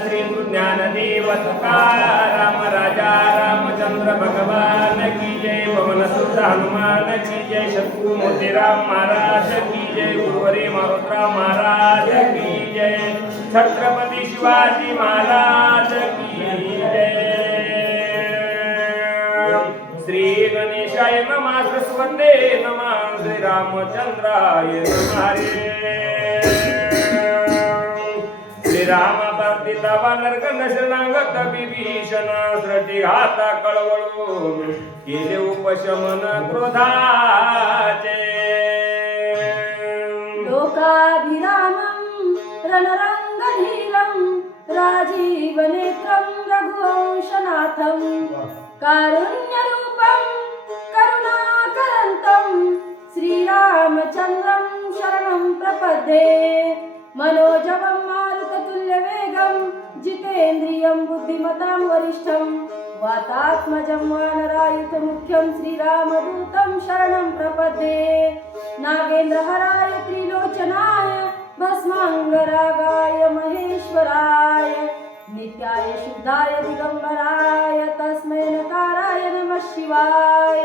श्री ज्ञानदेव तुकाराम राजा रामचंद्र भगवान की जय। पवन सुत हनुमान की जय। शत्रु मोतीराम महाराज की जय। गुरुवरी मारुतराव महाराज की जय। छत्रपती शिवाजी महाराज की जय। श्री गणेशाय नमः। सरस्वते नमः। श्री रामचंद्राय नमः। श्री राम पार्थिता वानरगण शरणागत विभीषण श्रटी हाता कळवळून केले उपशमन क्रोधाचे। लोकाभिरामं रणरंगधीरं राजीवनेत्रं रघुवंशनाथं कारुण्यरूपं करुणाकरन्तं श्रीरामचन्द्रं शरणं प्रपद्ये। मनोजवं मारुततुल्यवेगं जितेन्द्रियं बुद्धिमतां वरिष्ठं वातात्मजं वानरायुधमुख्यं श्रीरामदूतं शरणं प्रपद्ये। नागेन्द्रहराय त्रिलोचनाय भस्माङ्गरागाय महेश्वराय नित्याय शुद्धाय दिगंबराय तस्मै नकाराय नमः शिवाय।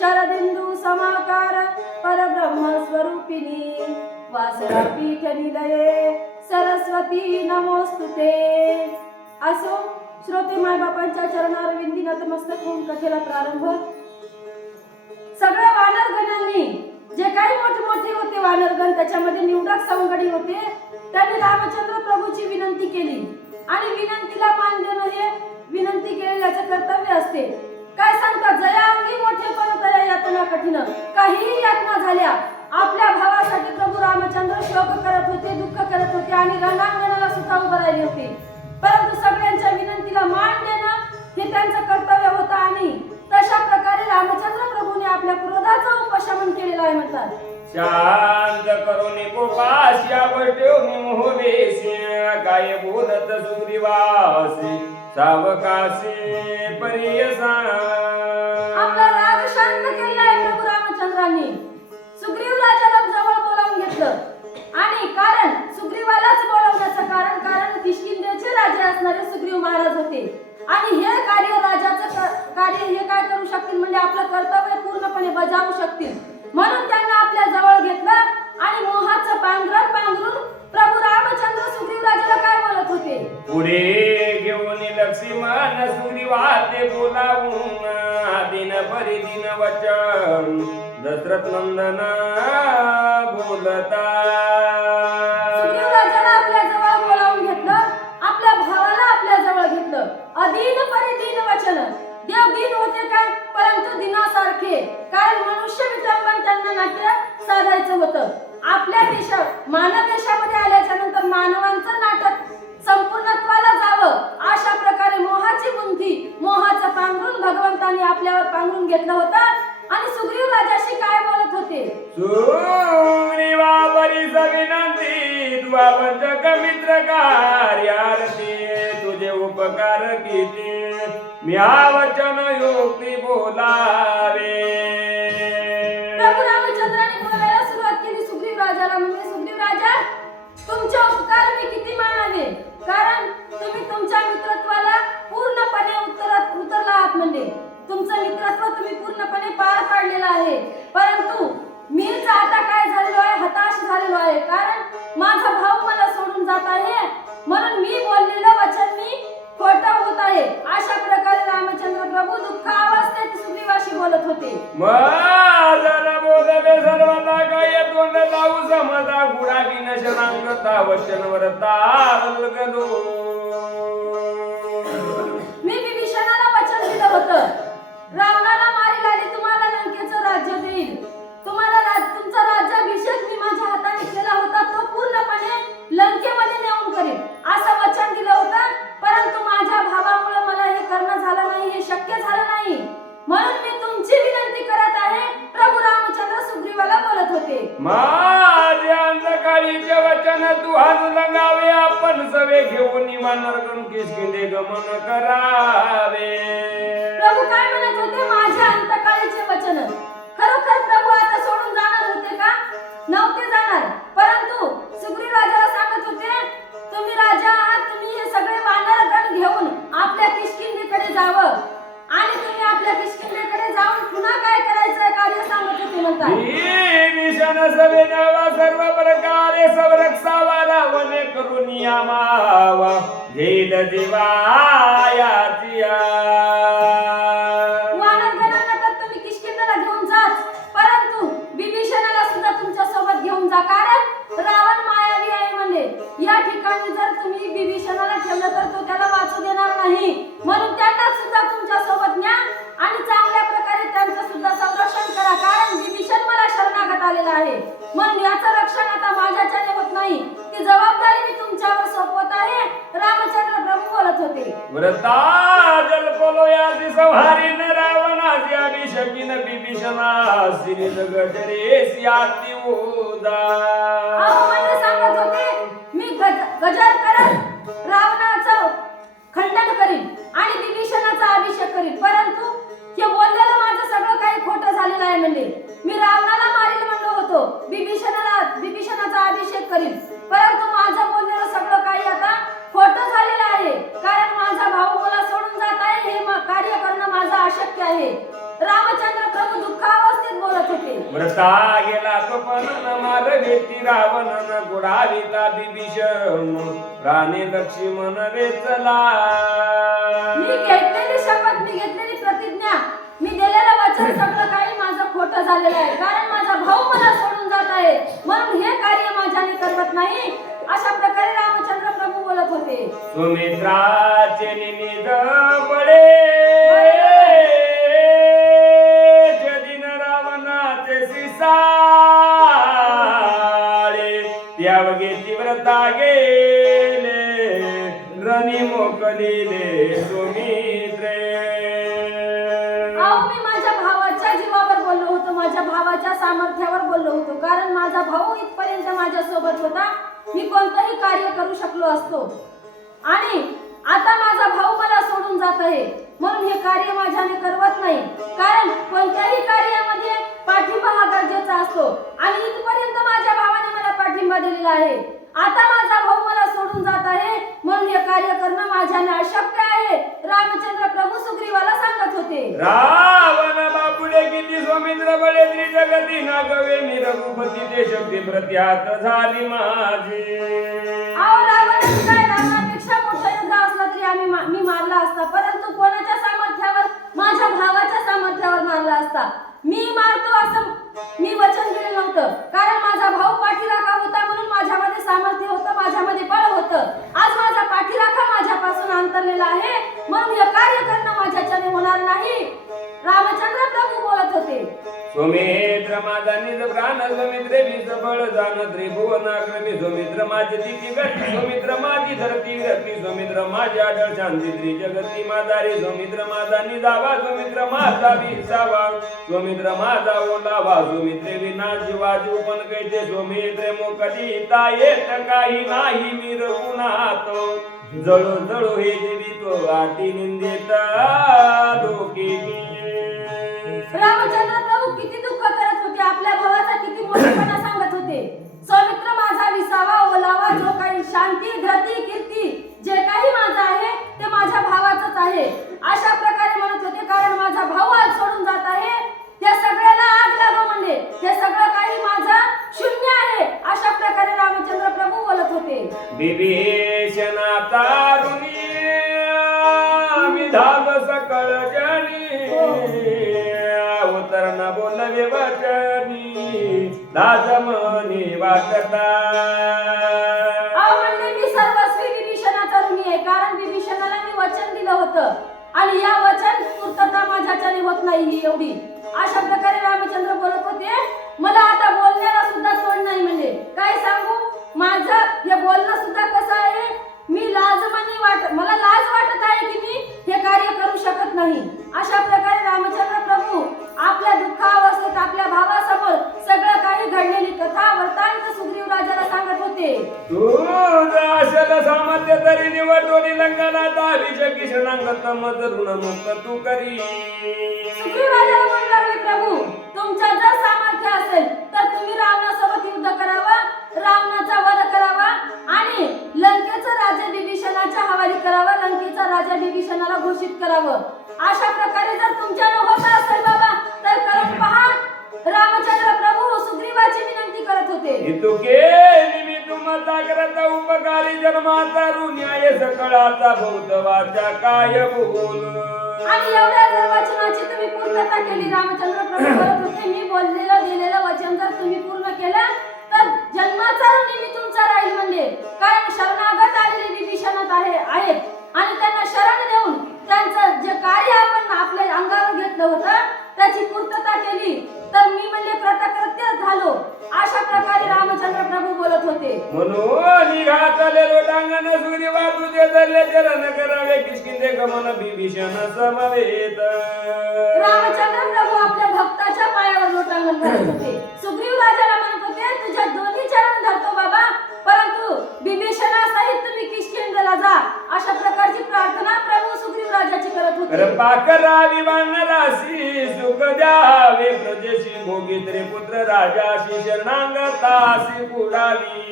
शरदिंदु समाकार परब्रह्म स्वरूपिणी वासरापीठ निलये सरस्वती नमोस्तुते। असो श्रोते माय बापांच्या चरणारविंदी नतमस्तक होऊन कथेला प्रारंभ। सगळ्या वानरगणांनी जे काही मोठे होते वानरगण त्याच्यामध्ये निवडक सवंगडी होते त्यांनी रामचंद्र प्रभूची विनंती केली आणि विनंतीला मान देणं हे विनंती केलेल्याचे कर्तव्य असते। काय सांगतात जयाअंगी मोठे परतया यातना कठीण। काही यातना झाल्या आपल्या भावासाठी प्रभू रामचंद्र शोक करत होते दुःख करत होते आणि रणांगणाला सुद्धा उभे राहिले होते। परंतु सगळ्यांच्या विनंतीला मान देणं हे त्यांचं कर्तव्य होतं आणि तशा प्रकारे रामचंद्र प्रभूने आपल्या क्रोधाचं उपशमन केलेलं आहे म्हणतात। शांत करून गोपास या गोष्टी मोहवेसी काय बोलत सुग्रीवासी सावकाशी परियसा। आपला राग शांत केला आहे प्रभू रामचंद्रांनी। सुग्रीव राजाला जवळ बोलावून घेतलं आणि कारण सुग्रीवालाच बोलावण्याचं कारण किष्किंधेचे राजे असणारे सुग्रीव महाराज होते आणि हे कार्य राजाचं कार्य हे काय करू शकतील म्हणजे आपलं कर्तव्य पूर्णपणे बजावू शकतील म्हणून त्यांना आपल्या जवळ घेतलं आणि मोहाचं पांघरून प्रभू रामचंद्र सुग्रीव राजाला काय बोलत होते। पुढे घेऊन लक्ष्मण सुग्रीवाते बोलावून दिन परी दिन वचन दशरथ नंदन बोलता। सुग्रीव राजाला आपल्या जवळ बोलावून घेतलं आपल्या भावाला आपल्या जवळ घेतलं। अदीन परी दिन वचन देव दिन होते काय परंतु दिनासारखे कारण मनुष्य विटंबन त्यांना नाट्य साधायचं होतं। आपल्या देशात मानव देशामध्ये आल्याच्या नंतर मानवांचं नाटक संपूर्णत्वाला जावं अशा प्रकारे मोहाची बुंदी मोहाचं पांघरून भगवंतांनी आपल्यावर पांघरून घेतलं होतं आणि सुग्रीव राजाशी काय बोलत होते। सुग्रीवा परी विनंती तुवा पंचक मित्र कार्यार्थी तुझे उपकार किती मी वचन युक्ती बोलावे। प्रभू रामचंद्रांनी बोलायला सुरुवात केली सुग्रीव राजाला म्हणजे सुग्रीव राजा तुमचे उपकार मी किती मानावे कारण तुम्ही तुमच्या मित्रत्वाला पूर्णपणे उतरला आहात म्हणजे तुमचं मित्रत्व तुम्ही पूर्णपणे पार पाडलेलं आहे। परंतु मीच आता काय झालेलो आहे हताश झालेलो आहे कारण माझा भाऊ मला सोडून जात आहे म्हणून मी बोललेलं वचन मी खोटं होत आहे अशा प्रकारे रामचंद्र प्रभू दुःख अवस्थेत सुग्रीवाशी बोलत होते। माझा बोलले सर्वदा काय तोंड लावू समजा गुडा विनशनांगता वचनवर तारलगलो। मी विभीषणाला वचन दिलं होतं रावणाला मारील आणि तुम्हाला लंकेचं राज्य देईल तुम्हाला तुमचा राज्याभिषेक मी माझ्या हाताने केला होता तो पूर्णपणे लंकेमध्ये नेऊन करेन असं वचन दिलं होतं परंतु माझ्या भावामुळे मला हे करणं झालं नाही हे शक्य झालं नाही म्हणून मी तुमची विनंती करत आहे प्रभू रामचंद्र सुग्रीवाला बोलत होते। माझ्या अंधकाळीचे वचन तू हानुलंगावे आपण सवे घेऊन वानरगण किष्किंधे गमन करावे। प्रभू काय म्हणत होते माझ्या अंतकाळीचे वचन खरोखर प्रभू आता सोडून जाणार होते का नव्हते जाणार परंतु सुग्रीव राजाला सांगत होते तुम्ही राजा आहात तुम्ही हे सगळे जावा घेईल जीवायाची वानरगणांना तर तुम्ही किष्किंधेला घेऊन जाच, परंतु विभीषणाला सुद्धा तुमच्या सोबत घेऊन जा, कारण रावण मायावी आहे म्हणले. या ठिकाणी जर तुम्ही विभीषणाला ठेवलं तर तो त्याला वाचू देणार नाही, म्हणून त्यांना सुद्धा तुमच्या सोबत न्या आणि चांगल्या प्रकारे त्यांचं सुद्धा संरक्षण करा, कारण विभीषण मला शरणागत आलेला आहे. म्हणून याचं रक्षण आता माझ्याच्याने होत नाही, ती जबाबदारी मी तुमच्यावर सोपवत आहे. रामचंद्र प्रभू बोलत होते. व्रता जलपलो याची संहारीन रावणाची अभिषेकीन विभीषणासी निज गजरेस याती उदा. अहो म्हणजे सांगत होते मी गजर करत रावणाचं खंडन करीन आणि विभीषणाचा अभिषेक करीन, परंतु हे बोललेलं माझं सगळं काही खोटं झालेलं आहे. म्हणजे मी रावणाला मारील म्हणलो होतो, विभीषणाचा अभिषेक करीन, परंतु माझं बोललेलं सगळं काही आता खोटं झालेलं आहे, कारण माझा भाऊ मला सोडून जात आहे, हे कार्य करणं माझं अशक्य आहे. रामचंद्र प्रभू दुःखावस्थेत बोलत होते. व्रता गेला तो पण मार घेती रावणन गुडाविता विभीषण प्राणी लक्ष्मण वेचला. मी घेतलेली शपथ, मी घेतलेली प्रतिज्ञा, मी दिलेलं वचन सगळं काही माझं खोटं झालेलं आहे, कारण माझा भाऊ मला सोडून जात आहे, म्हणून हे कार्य माझ्याने करवत नाही. अशा प्रकारे रामचंद्र प्रभू बोलत होते. सुमित्राचे निमित्त बळे जदिन रावणाचे सिसाळे त्यावगे तीव्रता गेले रणी मोकलीले सुमित्रे. अहो मी माझ्या भावाच्या जीवावर बोललो होतो, माझ्या भावाच्या सामर्थ्यावर बोललो होतो, कारण माझा भाऊ इथपर्यंत माझ्या सोबत होता, मी कोणतंही कार्य करू शकलो असतो. आणि आता माझा भाऊ मला सोडून जात आहे, म्हणून हे कार्य माझ्याने करवत नाही, कारण कोणत्याही कार्यामध्ये पाठिंबा हा गरजेचा असतो आणि इथपर्यंत माझ्या भावाने मला पाठिंबा दिलेला आहे. आता माझा भाऊ मला सोडून जात आहे, म्हणून हे कार्य करणं माझ्याने अशक्य आहे. रामचंद्र प्रभू सुग्रीवाला सांगत होते. रावण बापुडे किती सुमित्र बळे त्रिजगती नागवे मी रघुपती ते शक्ती प्रत्यात झाली माझी. अहो रावण काय रावणापेक्षा मोठा योद्धा असला तरी मी मारला असता, परंतु कोणाच्या सामर्थ्यावर? माझ्या भावाच्या सामर्थ्यावर मारला असता. मी मारतो असं मी वचन दिलं नव्हतं, कारण माझा भाऊ पाठीराखा होता, म्हणून माझ्यामध्ये सामर्थ्य होतं, माझ्यामध्ये बळ होतं. आज माझा पाठीराखा माझ्यापासून अंतरलेला आहे, म्हणून हे कार्य करणं माझ्याच्याने होणार नाही. रामचंद्र प्रभू बोलत होते. सुमित्र माझा निज प्राण सुमित्रे विज बळ जाण त्रिभुवनाग्रमी सुमित्र माझी तिथी गती सुमित्र माझी धरती रती सुमित्र माझी आढळ शांती त्रिजगती माझारी सुमित्र माझा निजावा सुमित्र माझा विसावा सुमित्र माझा ओलावा सुमित्रे विना जीवा जीवन कैसे सुमित्रे मोकलीता येत काही नाही मी रघुनाथ जळू जळू हे जीवितो आटी निंदित धोके. रामचंद्र प्रभू किती दुःख करत होते, आपल्या भावाचा किती मोठेपणा सांगत होते. सौमित्र माझा विसावा ओलावा, जो काही शांती धरती कीर्ती जे काही माझं आहे ते माझ्या भावाचंच आहे, अशा प्रकारे म्हणत होते. कारण माझा भाऊ आज सोडून जात आहे, त्या सगळ्याला आग लागो म्हणले, हे सगळं काही माझं शून्य आहे, अशा प्रकारे रामचंद्र प्रभू बोलत होते. विभीषणा तारुणी विधाग सकळ जनी उतरण बोलवे वचनी लाज मनी वाटता. म्हणले मी सर्वस्वी विभीषणाचा ऋणी आहे, कारण विभीषणाला मी वचन दिलं होतं आणि या वचन पूर्तता माझ्याच्याने होत नाही ही एवढी. अशा प्रकारे रामचंद्र बोलत होते. मला आता बोलण्याला सुद्धा तोड नाही. म्हणजे काय सांगू, माझं हे बोलणं सुद्धा कसं आहे, मी मला लाज वाटत आहे की मी हे कार्य करू शकत नाही. अशा प्रकारे रामचंद्र प्रभू आपल्या दुःखावस्थेत आपल्या भावासमोर सगळं काही घडलेली कथा वृत्तांत सुग्रीव राजाला सांगत होते. तू असेल सामर्थ्य तरी निवडोनी लंगनाचा अभिषेक किशणांगत मत ऋण मुक्त तू करी. सुग्रीव राजाला म्हणू लागले, प्रभू तुमच्या जर सामर्थ्य असेल तर तुम्ही रावणासोबत युद्ध करावा, रावणाचा वध करावा आणि लंकेचं राज्य विभीषणाच्या हवाली करावं, लंकेचा राजा विभीषणाला घोषित करावं. अशा प्रकारे जर तुमच्याने होत असेल बाबा तर करून पहा. रामचंद्र प्रभू सुग्रीव सुग्रीवाची विनंती करत होते. इतुके निमी तुमचा करता उपकारी जन्माचा ऋण्याय सकळाचा भूत वाचा काय बोल. आणि एवढ्या जर वचनाची तुम्ही पूर्तता केली, रामचंद्र प्रभू बोलत होते, मी बोललेलं दिलेलं वचन जर तुम्ही पूर्ण केलं तर जन्माचा ऋणी मी तुमचा राहील म्हणले. कारण शरणागत आलेले विभीषणात आहेत आणि त्यांना शरण देऊन त्यांचं जे कार्य आपण आपल्या अंगावर घेतलं होतं त्याची पूर्तता केली तर मी म्हणले कृतकृत्य झालो. अशा प्रकारे रामचंद्र प्रभू बोलत होते. म्हणून निघातले लोटांगण सुग्रीवा तुझे धरले चरण करावे किष्किंधे गमन विभीषण समवेत. रामचंद्र प्रभू आपल्या भक्ताच्या पायावर लोटांगण घालत होते. सुग्रीव राजाला म्हणत होते, तुझ्या दोन्ही चरण धरतो बाबा, परंतु विभीषणासहित तुम्ही किष्किंधेला जा. अशा प्रकारची प्रार्थना प्रभू सुग्रीव राजाची करत होते. कृपा करावी वानरासी सुख द्यावे प्रजेशी भोगी तरी पुत्र राजाशी शरणांगतासी पुढावी.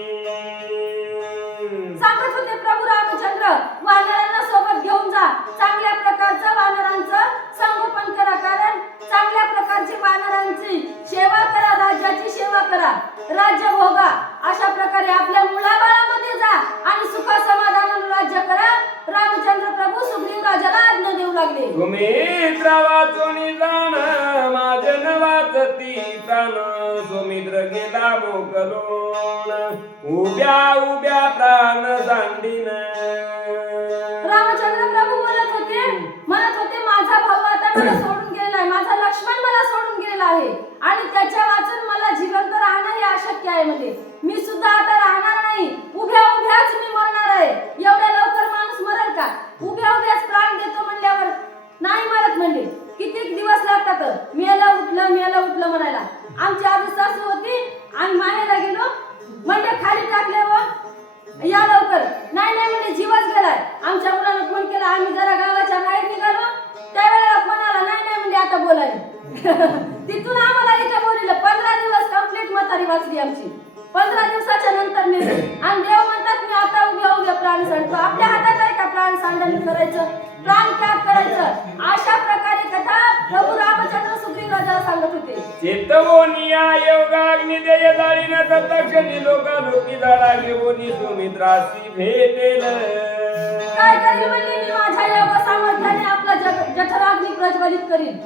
सांगत होते प्रभू रामचंद्र, वानरांना सोबत घेऊन जा, चांगल्या प्रकारचं वानरांचं संगोपन करा, कारण चांगल्या प्रकारची वानरांची सेवा करा, राज्याची सेवा करा, राज्य भोगा. अशा प्रकारे आपल्या मुलाबाळामध्ये जा आणि सुख समाधानाने राज्य करा. रामचंद्र प्रभू सुग्रीव राजाला आज्ञा देऊ लागले. सुमित्रा वाचोनी जाण माझे न वाचती प्राण सुमित्र गेला मोकलोण उभ्या उभ्या प्राण दांडीन. रामचंद्र प्रभू म्हणत होते माझा भाऊ आता मला सोडून गेलेला आहे, माझा लक्ष्मण मला सोडून गेलेला आहे आणि त्याच्या वाचून मला जिवंत राहणं हे अशक्य आहे. म्हणजे मी सुद्धा आता राहणार नाही, उभ्या उभ्याच मी मरणार आहे. एवढ्या लवकर माणूस मरेल का? उभ्या उभ्याच प्राण देतो म्हणल्यावर नाही मरत म्हणले. किती दिवस लागतात मेला उठलं म्हणायला. आमची आजी सासू होती, आम्ही माहेरा गेलो म्हणजे खाली टाकल्यावर या लवकर नाही म्हणजे जीवच गेलाय. आमच्या मुलानं फोन केला, आम्ही जरा गावाच्या बाहेर निघालो त्यावेळेला फोन आला, नाही म्हणजे आता बोलायला. तिथून आम्हाला इथं बोललं 15 दिवस कंप्लीट म्हातारी वाचली आमची. 15 दिवसाच्या नंतर मी आणि देव म्हणतात मी आता उभ्या प्राण सांडतो. आपल्या हातात आहे का प्राण सांडण करायचं, प्राण त्याग करायचं? अशा प्रकारे कथा प्रभू रामचंद्र सुग्रीव राजाला सांगत होते. चेतवोनिया योगाग्नी देय जाळीन तत्क्षणी लोका लोकी झाडा घेऊनी सुमित्रासी भेटेल. काय करील म्हणले, मी माझ्या योग सामर्थ्याने आपला जठराग्नी प्रज्वलित करील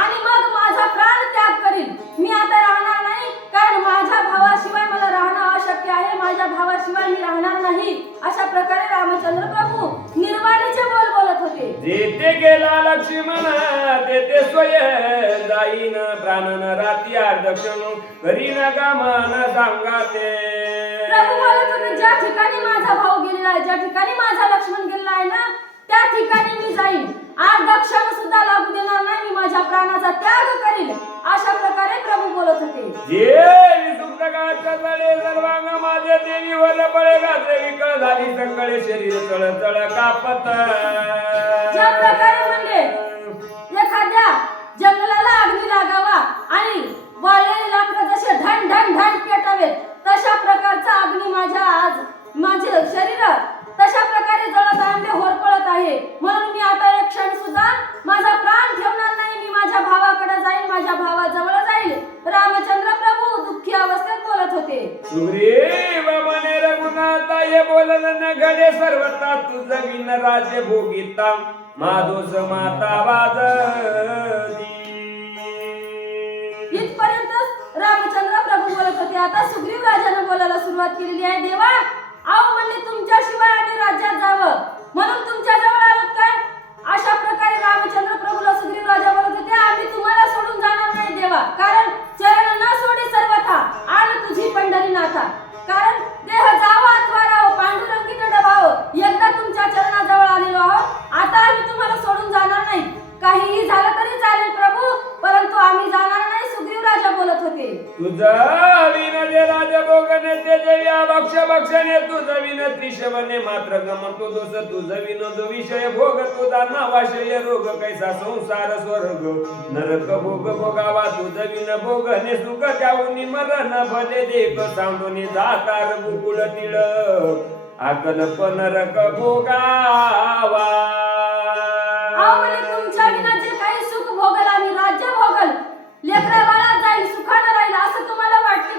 आणि मग माझा प्राण त्याग करील. मी आता राहणार नाही, कारण माझ्या भावाशिवाय मला राहणं अशक्य आहे, माझ्या भावाशिवाय मी राहणार नाही. अशा प्रकारे रामचंद्र प्रभू निर्वाणीचे बोल बोलत होते. जेथे गेला लक्ष्मण तेथे स्वय जाईन प्राणन राती अर्धक्षण करीन गमन सांगाते. प्रभू बोलत होते, ज्या ठिकाणी माझा भाऊ गेलेला आहे, ज्या ठिकाणी माझा लक्ष्मण गेलेला आहे ना, त्या ठिकाणी मी जाईन. अर्धक्षण सुद्धा लागू देणार नाही, मी माझ्या प्राणाचा त्याग करील. अशा प्रकारे प्रभू बोलत होते. जे सुप्तकाच्या तळे सर्वांग माझे देवी वर बळे गाजरे विकळ झाली सकळे शरीर चळचळ कापत. ज्या प्रकारे म्हणले एखाद्या जंगलाला अग्नी लागावा आणि वाळलेले लाकडं जसे ढण ढण ढण पेटावेत, तशा प्रकारचा अग्नी माझे शरीर तशा प्रकारे जळत आहे, होरपळत आहे. म्हणून मी आता एक क्षण सुद्धा माझा प्राण ठेवणार नाही, मी माझ्या भावाकडे जाईल, माझ्या भावाजवळ जाईल. रामचंद्र प्रभू दुःखी अवस्थेत बोलत होते. सुग्रीव म्हणे रघुनाथा हे बोलन न घडे सर्वता तुझ विन राज्य भोगिता माधोस माता वाजदी. इथपर्यंत रामचंद्र प्रभू बोलत होते. आता सुग्रीव राजाने बोलायला सुरुवात केलेली आहे. देवा आव म्हणले तुमच्याशिवाय आम्ही राज्यात जावं म्हणून तुमच्या जवळ आलोत काय? अशा प्रकारे रामचंद्र प्रभूला सुग्रीव राजा बोलत होते, आम्ही तुम्हाला सोडून जाणार नाही देवा, कारण चरण न सोडी सर्वथा आण तुझी पंढरीनाथा. कारण देह जावा अथवा राहो पांडुरंगी डबाव, एकदा तुमच्या चरणाजवळ आलेलो आहोत, आता आम्ही तुम्हाला सोडून जाणार नाही. काहीही झालं तरी चालेल प्रभू, परंतु आम्ही जाणार नाही. सुग्रीव राजा बोलत होते. तुझा विन जे राजभोगने ते देव्या भक्ष भक्षणे तुझ विन त्रिशवने मात्र गमतो दोष तुझ विन जो विषय भोग तुझा नावाशय रोग कैसा संसार स्वर्ग नरक भोग भोगावा तुझ विन भोगने सुख त्याहून मरण भले देख सांडून जातार बुकुळ तिळ आकल्प नरक भोगावा. तुमच्या विना जे काही सुख भोगल आम्ही राज्य भोगल, लेकरा बाळात जाईल, सुखानं राहील असं तुम्हाला वाटते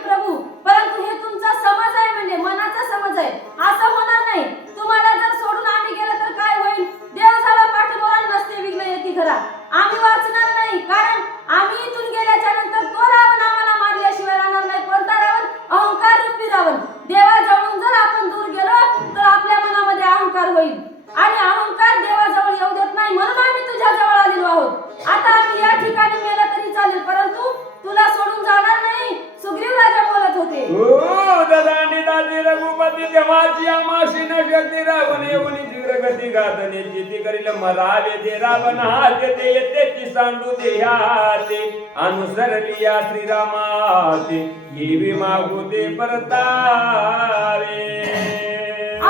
असं होणार नाही. तुम्हाला जर सोडून आम्ही गेलो तर काय होईल? देव झाला पाठीमागे नसते विघ्न येते घरा. आम्ही वाचणार नाही, कारण आम्ही इथून गेल्याच्या नंतर तो रावण आम्हाला मारल्याशिवाय राहणार नाही. कोणता रावण? अहंकार रूपी रावण. देवाजवळून जर आपण दूर गेलो तर आपल्या मनामध्ये अहंकार होईल आणि अहंकार देवाजवळ येऊ देत नाही. म्हणून आम्ही तुझ्या जवळ आलेलो आहोत. आता आम्ही या ठिकाणी मेला तरी चालेल, परंतु तुला सोडून जाणार नाही. सुग्रीव राजा बोलत होते. ओ ददांडी दादी रघुपती देवाची आमाशी न शक्ती रावण येऊनी जिग्रगती गातने जिती करील मरावे दे रावण हाते ते येते ती सांडू दे हाते अनुसरली या श्रीरामाते येवी मागू दे परतावे.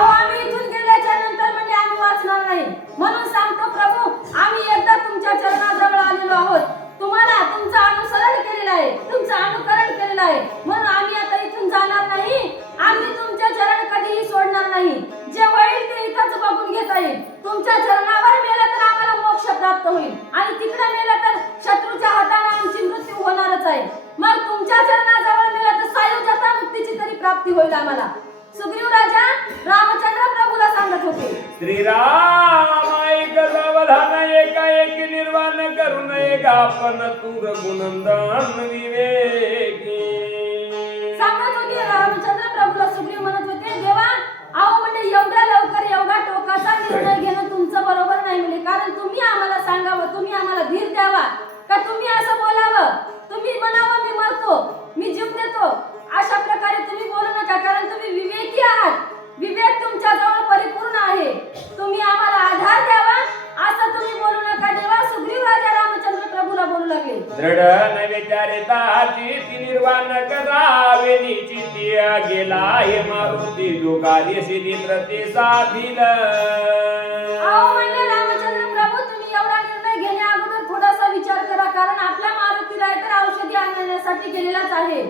आम्ही इथून गेल्याच्या नंतर म्हणजे आम्ही वाचणार नाही. म्हणून सांगतो प्रभू, आम्ही एकदा तुमच्या चरणाजवळ आलेलो आहोत. तुम्हाला तुमचं अनुसरण केलेलं आहे, तुमचं अनुकरण केलेलं आहे. म्हणून आम्ही आता इथून जाणार नाही. आम्ही तुमचे चरण कधीही सोडणार नाही. जे होईल ते इथंच बघून घेता येईल. तुमच्या चरणावर मेलं तर आम्हाला मोक्ष प्राप्त होईल आणि तिकडे मेलं तर शत्रूच्या हाताने आमची मृत्यू होणारच आहे. मग तुमच्या चरणाजवळ मेलं तर सायुज्यता मुक्तीची तरी प्राप्ती होईल आम्हाला. सुग्रीव राजा रामचंद्र प्रभूला सांगत होते. श्रीराम ऐक सावधान एकाएकी निर्वाण करून एक आपण तूर गुणंदन विवेकी. सांगत होते रामचंद्र प्रभूला. सुग्रीव म्हणत होते, देवा अहो म्हणजे एवढ्या लवकर एवढा टोकाचा निर्णय घेणं तुमचं बरोबर नाही. म्हणजे कारण तुम्ही आम्हाला सांगावं, तुम्ही आम्हाला धीर द्यावा का तुम्ही असं बोलावं, तुम्ही म्हणावं मी मरतो, मी जीव देतो, अशा प्रकारे तुम्ही बोलू नका. कारण तुम्ही विवेकी आहात. विवेक तुमच्या जवळ परिपूर्ण आहे. तुम्ही आम्हाला आधार द्यावा असं तुम्ही बोलू नका. देवा सुग्रीव राजा रामचंद्र प्रभूला बोलू लागले. दृढ न विचारिताची ती निर्वाण करावे निश्चिती गेला हे मारुती दुगारी सिद्धी प्रतिसाधील. अहो म्हणले रामचंद्र प्रभू, तुम्ही एवढा निर्णय घेण्या अगोदर थोडासा विचार करा. कारण आपला मारुती राय तर औषधी आणण्यासाठी गेलेलाच आहे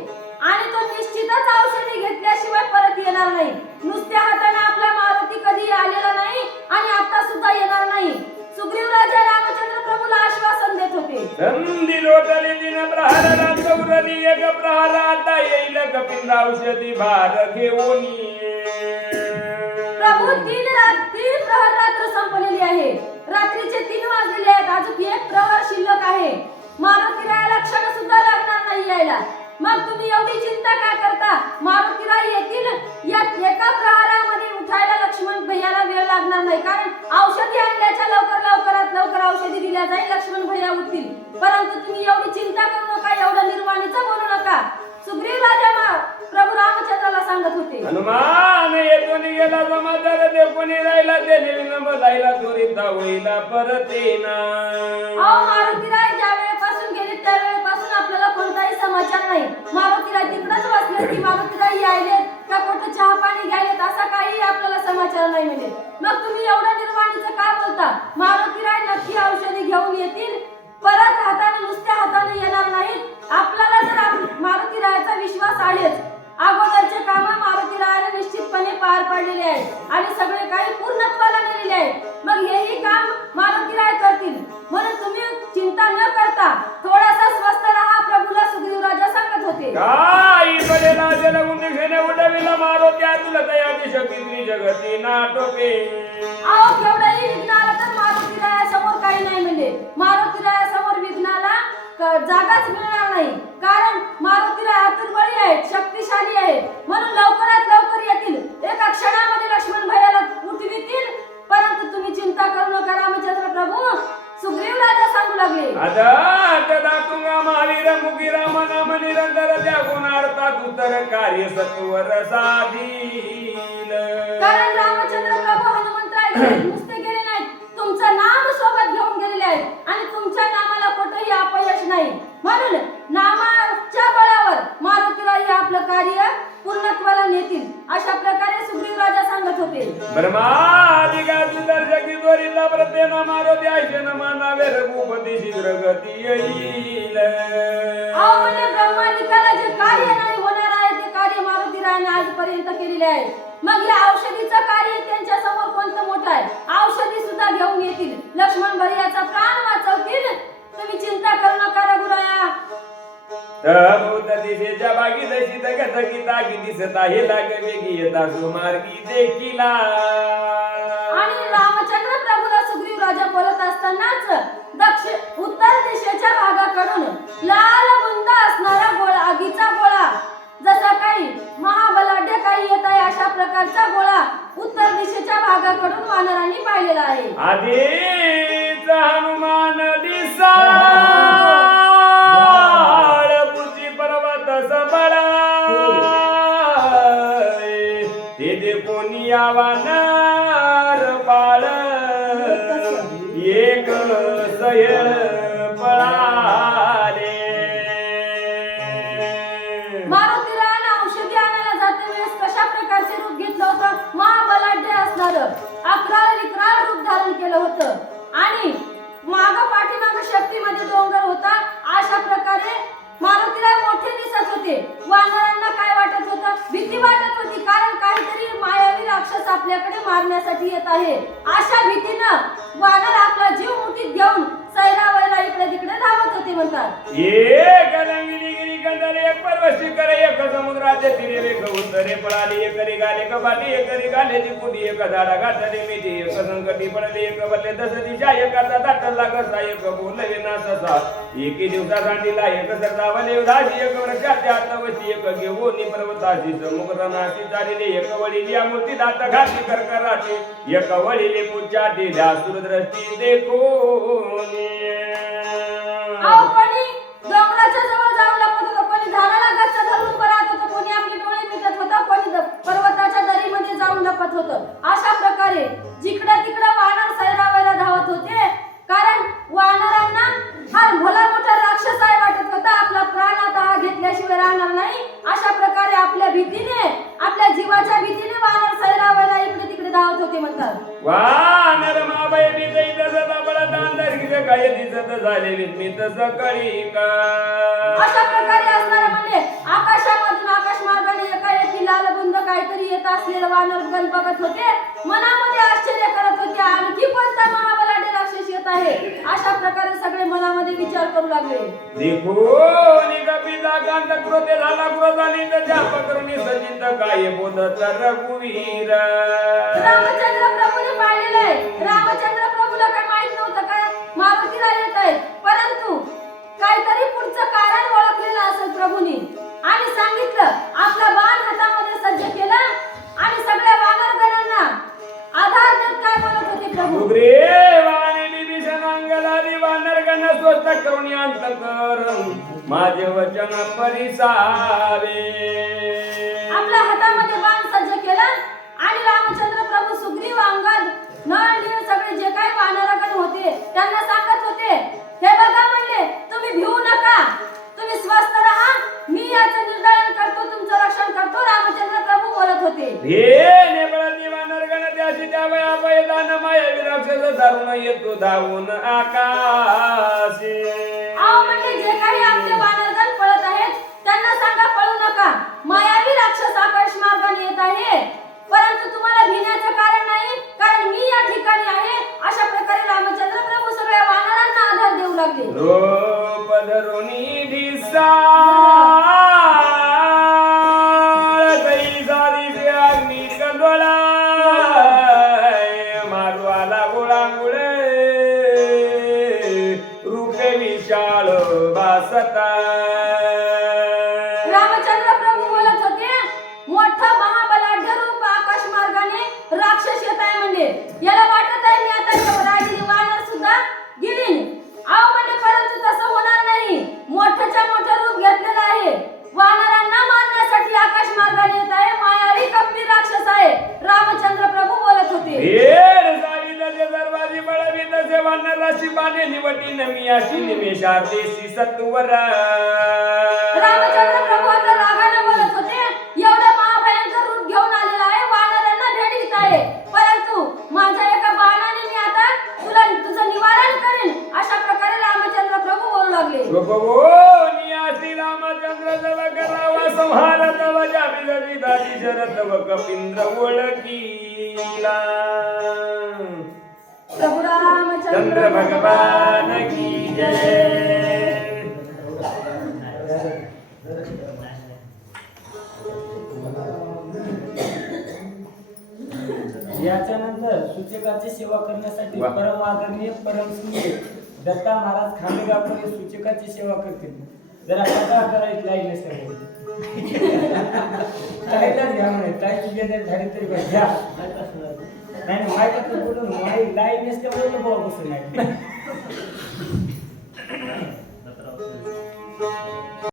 आणि तो निश्चितच औषधी घेतल्याशिवाय परत येणार नाही. नुसत्या हाताने आपला मारुती कधी आलेला नाही आणि आता सुद्धा येणार नाही. सुग्रीव राजा रामचंद्र प्रभूला आश्वासन देत होते. संधी लोटली दिन प्रहार रात्रौरली एक प्रहार आता येईल कपिल औषधी भार घेऊन. प्रभू तीन प्रहर रात्र संपलेली आहे. रात्रीचे 3 वाजलेले आहेत. अजून एक प्रहर शिल्लक आहे. मारुती रायाला क्षण सुद्धा लागणार नाही यायला. मग तुम्ही एवढी चिंता का करता? मारुतीराय येतील. या एका प्रहारामध्ये उठायला लक्ष्मण भैयाला वेळ लागणार नाही. कारण औषधी आणल्याच्या लवकर औषधी दिल्या जाईल. लक्ष्मण भैया उठतील. परंतु तुम्ही एवढी चिंता करू नका, एवढं निर्वाणीचं बोलू नका. सुग्रीव राजा प्रभू रामचंद्राला सांगत होते. हनुमान येतून गेला समाचार ते कोणी राहिला ते निविन बलायला त्वरिता होईला परतेना. मारुतीराय ज्या वेळेपासून गेले त्या वेळेपासून आपल्याला कोणताही समाचार नाही. मारुतीराय तिकडच बसले की मारुतीराय यायले का कुठे चहा पाणी घ्यायलेत असा काही आपल्याला समाचार नाही मिळेल. मग तुम्ही एवढं निर्वाणीचं का बोलता? मारुतीराय नक्की औषधी घेऊन येतील. परत हाताने नुसत्या हाताने येणार नाहीत. आपल्याला तर मारुतीरायाचा विश्वास आहेच. अगोदरचे काम मारुतीरायाने निश्चितपणे पार पाडलेले आहेत आणि सगळे काही पूर्णत्वाला नेलेले आहेत. मग हेही काम मारुतीराय करतील. म्हणून तुम्ही चिंता न करता थोडासा स्वस्थ राहा. प्रभूला सुग्रीव राजा सांगत होते. काही पडेला जल उंदिशेने उडविला मारुती तुला तयाची शक्ती जगती नाटोपे. अहो केवढंही विघ्न आलं तर मारुतीरायासमोर काही नाही. म्हणजे मारुतीरायासमोर विघ्नाला जागाच मिळणार नाही. कारण मारुतीराय आतुरबळी आहेत, शक्तिशाली आहेत. म्हणून लवकरात लवकर येतील. एका क्षणामध्ये लक्ष्मण भैयाला उठवितील. परंतु तुम्ही चिंता करू नका रामचंद्र प्रभू. सुग्रीव राजा सांगू लागले. आता तुंगा महावीर मुगीरा मना निरंतर त्या गुणार्था दुतर कार्य सत्वर साधील. कारण रामचंद्र प्रभू हनुमंतराय नुसते गेले नाहीत, तुमचं नाम सोबत घेऊन गेलेले आहेत आणि तुमच्या नामाला कुठेही अपयश नाही. म्हणून नामाच्या बळावर मारुतीराय हे आपलं कार्य पूर्णत्वाला नेतील. अशा प्रकारे सुग्रीव राजा सांगत होते. ब्रह्मादिका सुंदर शक्ती त्वरिता प्रत्येना मारुती आयशेन मानावे रघुपती शीघ्र गती येईल. म्हणजे ब्रह्मादिकाला जे कार्य नाही होणार आहे ते कार्य मारुतीरायाने आजपर्यंत केलेले आहे. मग या औषधीचं कार्य त्यांच्या समोर कोणतं मोठं आहे? औषधी सुद्धा घेऊन येतील. लक्ष्मण भैयाचा प्राण वाचवतील. तुम्ही चिंता करू नका रघुराया. तभूत दिशे सीतेच्या बागी जशी तगत गीता की दिसत आहे लाग वेगी येता सुमार्गी देखीला. आणि रामचंद्र प्रभूला सुग्रीव राजा बोलत असतानाच उत्तर दिशेच्या भागाकडून लाल बुंद असणारा गोळा, आगीचा गोळा, जसा काही महाबलाढ्य काही येत आहे अशा प्रकारचा गोळा उत्तर दिशेच्या भागाकडून वानरांनी पाहिलेला आहे. आधीच हनुमान दिसा पुची पर्वत सबळा ते दे कोणी आवानार पाळ एक सयळ पळाले. मारुतीरायाने औषधी आणायला जाते वेळेस कशा प्रकारचे रूप घेतलं होतं? महाबलाढ्य असणारं 11 विक्राळ रूप धारण केलं होतं आणि पाठीमाग शक्तीमध्ये डोंगर होता. अशा प्रकारे मारुतीराय मोठे दिसत होते. वानरांना काय वाटत होतं? भीती वाटत होती, कारण काहीतरी मायावी राक्षस आपल्याकडे मारण्यासाठी येत आहे. अशा भीतीनं वानर आपला जीव मुठीत घेऊन सैरावैरा इकडे तिकडे धावत होते म्हणतात. एक रंगिणी कंदरे एक पर्वशी करे एक समुद्राचे तिरे वेग उत्तरे पळाली एक गाले कबाली एक गाले कुडी एक झाडा घातले मेधी एक संकटी पडले एक बल्ले दस दिशा एकाचा दाटला कसा एक बोलले ना ससा एकी दिवसासाठीला एक सरदावले उदासी एक वर्षाच्या आतवशी एक घेऊन पर्वताशी समुद्रनाशी चालले एक वळीली मूर्ती दात घाती करकराची एक वळीले पुच्छा दिल्या सूरदृष्टी देखून. कोणी डोंगराच्या जवळ जाऊन लपत होतं, कोणी झाडाला गच्च धरून पळत होतं, कोणी आपले डोळे मिटत होतं, कोणी पर्वताच्या दरीमध्ये जाऊन लपत होतं. अशा प्रकारे जिकडे तिकडे वानर सैरावैरा धावत होते, कारण वानरांना हा भला मोठा राक्षस आहे वाटत होता. आपला प्राण आता हा घेतल्याशिवाय राहणार नाही. अशा प्रकारे आपल्या भीतीने, आपल्या जीवाच्या भीतीने वानर सैरावैरा इकडे तिकडे धावत होते म्हणतात. वानर माबाई दिसत सदा बळत अंधारीत काय दिसत झाले विस्मित सकळी का. अशा प्रकारे असणारा म्हणजे आकाशामधून आकाश मार्गाने एकाएकी लालबुंद काहीतरी येत असलेलं वानरगण बघत होते. मनामध्ये आश्चर्य करत होते, आणखी कोणता महाबलाढ्य राक्षस येत आहे. अशा प्रकारे सगळे मनामध्ये विचार करू लागले. देखो निगपिता कांत क्रोधे झाला क्रोधाने त्याच्या पकरुनी सजित काय बोध तर रघुवीर. रामचंद्र प्रभूने पाहिलेलं आहे. रामचंद्र प्रभूला काय माहित नव्हतं काय मारुतीला येत आहे, परंतु काहीतरी पुढचं कारण ओळखलेलं असेल प्रभूनी आणि सांगितलं. आपला बाण हातामध्ये सज्ज केला आणि सगळ्या वानरगणांना आधार देत काय बोलत होते प्रभू. सुग्रीवाने विभीषण अंगलादी वानरगण स्वस्त करून अंत कर माझे वचन परिसावे. आपल्या हातामध्ये बाण सज्ज केला आणि रामचंद्र प्रभू सुग्रीव अंगद नळ सगळे जे काही वानरगण होते त्यांना सांगत होते, हे बघा म्हणले, तुम्ही भिवू नका, तुम्ही स्वस्थ राहा, मी याचं निर्धारण करतो, तुमचं रक्षण करतो. रामचंद्र प्रभू बोलत होते. हे नेबळती वानरगण त्याची त्या वया बैदान मायावी राक्षस धरून येतो धावून आकाशी. आओ म्हणजे जे काही आपले वानरगण पळत आहेत त्यांना सांगा पळू नका, मायावी राक्षस आकाश मार्गाने येत आहे, परंतु तुम्हाला भिण्याचं कारण नाही, कारण मी या ठिकाणी आहे. अशा प्रकारे रामचंद्र प्रभू सगळ्या वानरांना आधार देऊ लागले. रूप धरुनी दिसा दैसा दिसे अग्नी कंदोला मारू आला गोळा मुळे रूपे विशाल बासता. रामचंद्र प्रभू बोलत होते, मोठा महाबलाढ्य रूप आकाश मार्गाने राक्षस येत आहे म्हणजे याला वाटत आहे मी आता राहिलेली वानर सुद्धा गिळीन. आओ म्हणजे परंतु तसं होणार नाही. मोठ्याच्या मोठं रूप घेतलेलं आहे, वानरांना मारण्यासाठी आकाश मार्गाने येत आहे, मायावी कपटी राक्षस आहे. रामचंद्र प्रभू बोलत होते. भेड जावी तसे दरवाजी बळवी तसे वानर राशी बाणे निवटी नमी अशी निमेषा देशी सत्वर. रामचंद्र प्रभू आता रागाने बोलत होते, एवढं महाभयंकर रूप घेऊन आलेला आहे, वानरांना भेट आहे, परंतु माझ्या एका बाणाने मी आता तुझं निवारण करेन. अशा प्रकारे रामचंद्र प्रभू बोलू लागले. श्री रामचंद्र जव करावा संहार तव जावी जवी दाजी शरत व कपिंद्र ओळखीला. प्रभू रामचंद्र भगवान की जय. याच्यानंतर सूचकाची सेवा करण्यासाठी वा. परम आदरणीय परमश्री दत्ता महाराज खांडेगावकर हे सूचकाची सेवा करतील. जरा कथा करायची लाईनच टाईटच घ्या म्हणे टाईट घेते झाली तरी पण घ्या नाही माहिती बोलून माहिती लाईनच का बोलून भाऊ बसून नाही